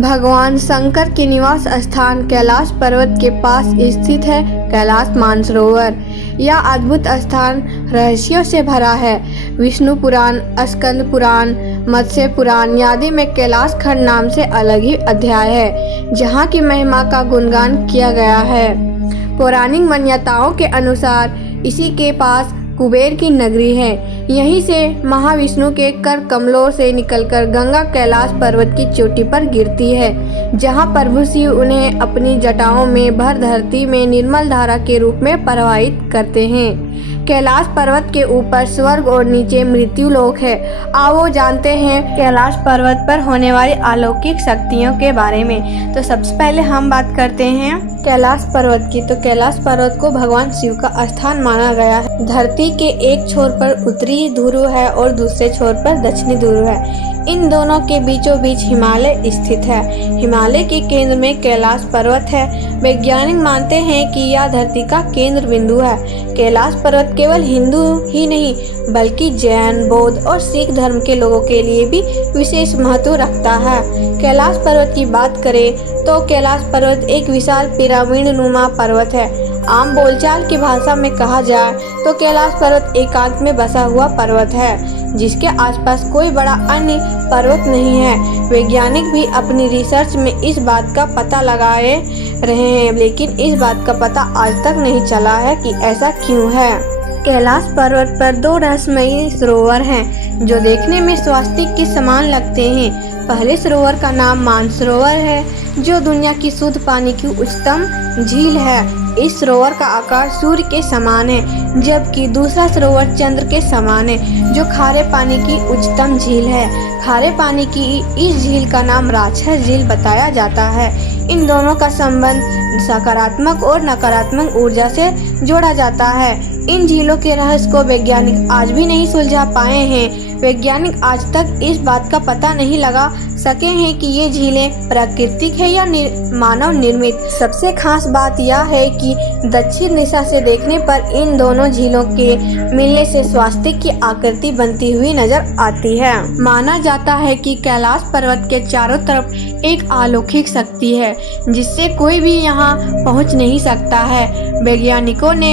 भगवान शंकर के निवास स्थान कैलाश पर्वत के पास स्थित है कैलाश मानसरोवर। यह अद्भुत स्थान रहस्यों से भरा है। विष्णु पुराण, स्कंद पुराण, मत्स्य पुराण आदि में कैलाश खंड नाम से अलग ही अध्याय है, जहाँ की महिमा का गुणगान किया गया है। पौराणिक मान्यताओं के अनुसार इसी के पास कुबेर की नगरी है। यहीं से महाविष्णु के कर कमलों से निकलकर गंगा कैलाश पर्वत की चोटी पर गिरती है, जहां प्रभु शिव उन्हें अपनी जटाओं में भर धरती में निर्मल धारा के रूप में प्रवाहित करते हैं। कैलाश पर्वत के ऊपर स्वर्ग और नीचे मृत्यु लोक है। आओ जानते हैं कैलाश पर्वत पर होने वाली अलौकिक शक्तियों के बारे में। तो सबसे पहले हम बात करते हैं कैलाश पर्वत की। तो कैलाश पर्वत को भगवान शिव का स्थान माना गया है। धरती के एक छोर पर उत्तरी ध्रुव है और दूसरे छोर पर दक्षिणी ध्रुव है। इन दोनों के बीचों बीच हिमालय स्थित है। हिमालय के केंद्र में कैलाश पर्वत है। वैज्ञानिक मानते हैं कि यह धरती का केंद्र बिंदु है। कैलाश पर्वत केवल हिंदू ही नहीं बल्कि जैन, बौद्ध और सिख धर्म के लोगों के लिए भी विशेष महत्व रखता है। कैलाश पर्वत की बात करें तो कैलाश पर्वत एक विशाल पिरामिड नुमा पर्वत है। आम बोलचाल की भाषा में कहा जाए तो कैलाश पर्वत एकांत में बसा हुआ पर्वत है, जिसके आसपास कोई बड़ा अन्य पर्वत नहीं है। वैज्ञानिक भी अपनी रिसर्च में इस बात का पता लगाए रहे हैं, लेकिन इस बात का पता आज तक नहीं चला है कि ऐसा क्यों है। कैलाश पर्वत पर दो रहस्यमयी सरोवर हैं, जो देखने में स्वास्तिक के समान लगते हैं। पहले सरोवर का नाम मानसरोवर है, जो दुनिया की शुद्ध पानी की उच्चतम झील है। इस सरोवर का आकार सूर्य के समान है, जबकि दूसरा सरोवर चंद्र के समान है, जो खारे पानी की उच्चतम झील है। खारे पानी की इस झील का नाम राक्षस झील बताया जाता है। इन दोनों का संबंध सकारात्मक और नकारात्मक ऊर्जा से जोड़ा जाता है। इन झीलों के रहस्य को वैज्ञानिक आज भी नहीं सुलझा पाए हैं। वैज्ञानिक आज तक इस बात का पता नहीं लगा सके हैं कि ये झीलें प्राकृतिक है या मानव निर्मित। सबसे खास बात यह है कि दक्षिण दिशा से देखने पर इन दोनों झीलों के मिलने से स्वास्तिक की आकृति बनती हुई नजर आती है। माना जाता है कि कैलाश पर्वत के चारों तरफ एक अलौकिक शक्ति है, जिससे कोई भी यहाँ पहुँच नहीं सकता है। वैज्ञानिकों ने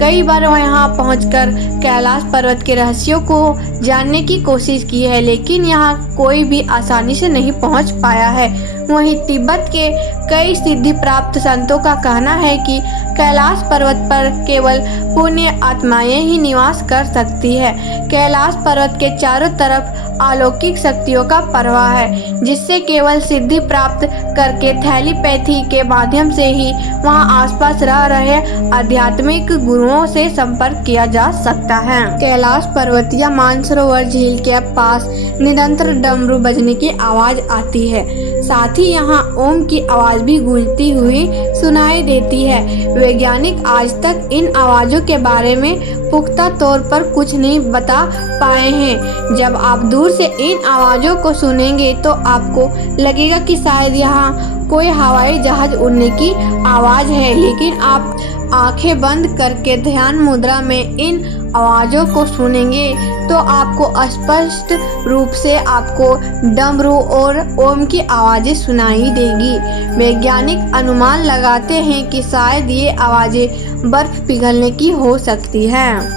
कई बार यहाँ पहुंचकर कैलाश पर्वत के रहस्यों को जानने की कोशिश की है, लेकिन यहाँ कोई भी आसानी से नहीं पहुंच पाया है। वहीं तिब्बत के कई सिद्धि प्राप्त संतों का कहना है कि कैलाश पर्वत पर केवल पुण्य आत्माएं ही निवास कर सकती है। कैलाश पर्वत के चारों तरफ अलौकिक शक्तियों का प्रवाह है, जिससे केवल सिद्धि प्राप्त करके थैलीपैथी के माध्यम से ही वहां आसपास रह रहे आध्यात्मिक गुरुओं से संपर्क किया जा सकता है। कैलाश पर्वत या मानसरोवर झील के पास निरंतर डमरू बजने की आवाज आती है। साथ ही यहाँ ओम की आवाज भी गूंजती हुई सुनाई देती है। वैज्ञानिक आज तक इन आवाजों के बारे में पुख्ता तौर पर कुछ नहीं बता पाए हैं। जब आप दूर से इन आवाजों को सुनेंगे तो आपको लगेगा कि शायद यहाँ कोई हवाई जहाज उड़ने की आवाज है, लेकिन आप आंखें बंद करके ध्यान मुद्रा में इन आवाजों को सुनेंगे तो आपको स्पष्ट रूप से आपको डमरू और ओम की आवाजें सुनाई देगी। वैज्ञानिक अनुमान लगाते हैं कि शायद ये आवाजें बर्फ पिघलने की हो सकती है।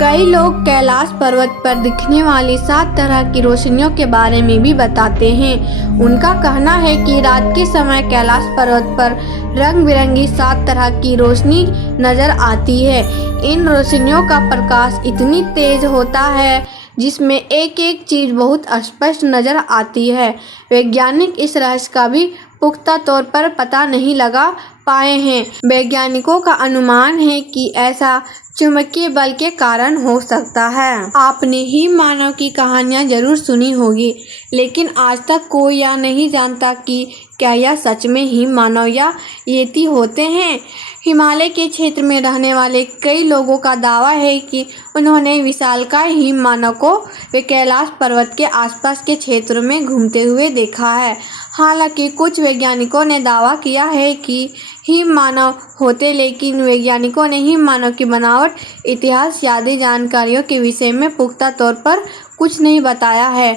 कई लोग कैलाश पर्वत पर दिखने वाली 7 तरह की रोशनियों के बारे में भी बताते हैं। उनका कहना है कि रात के समय कैलाश पर्वत पर रंग बिरंगी 7 तरह की रोशनी नजर आती है। इन रोशनियों का प्रकाश इतनी तेज होता है जिसमें एक एक चीज बहुत स्पष्ट नजर आती है। वैज्ञानिक इस रहस्य का भी पुख्ता तौर पर पता नहीं लगा पाए हैं। वैज्ञानिकों का अनुमान है कि ऐसा चुंबकीय बल के कारण हो सकता है। आपने हिम मानव की कहानियां जरूर सुनी होगी, लेकिन आज तक कोई यह नहीं जानता कि क्या यह सच में हिम मानव या येती होते हैं। हिमालय के क्षेत्र में रहने वाले कई लोगों का दावा है कि उन्होंने विशालकाय हिम मानव को वे कैलाश पर्वत के आसपास के क्षेत्रों में घूमते हुए देखा है। हालांकि कुछ वैज्ञानिकों ने दावा किया है कि हिम मानव होते, लेकिन वैज्ञानिकों ने हिम मानव की बनावट, इतिहास आदि जानकारियों के विषय में पुख्ता तौर पर कुछ नहीं बताया है।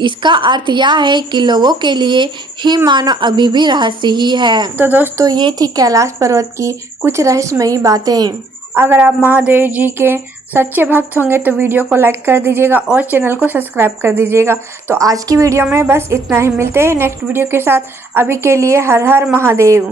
इसका अर्थ यह है कि लोगों के लिए ही मानो अभी भी रहस्य ही है। तो दोस्तों, ये थी कैलाश पर्वत की कुछ रहस्यमयी बातें। अगर आप महादेव जी के सच्चे भक्त होंगे तो वीडियो को लाइक कर दीजिएगा और चैनल को सब्सक्राइब कर दीजिएगा। तो आज की वीडियो में बस इतना ही। मिलते हैं नेक्स्ट वीडियो के साथ। अभी के लिए हर हर महादेव।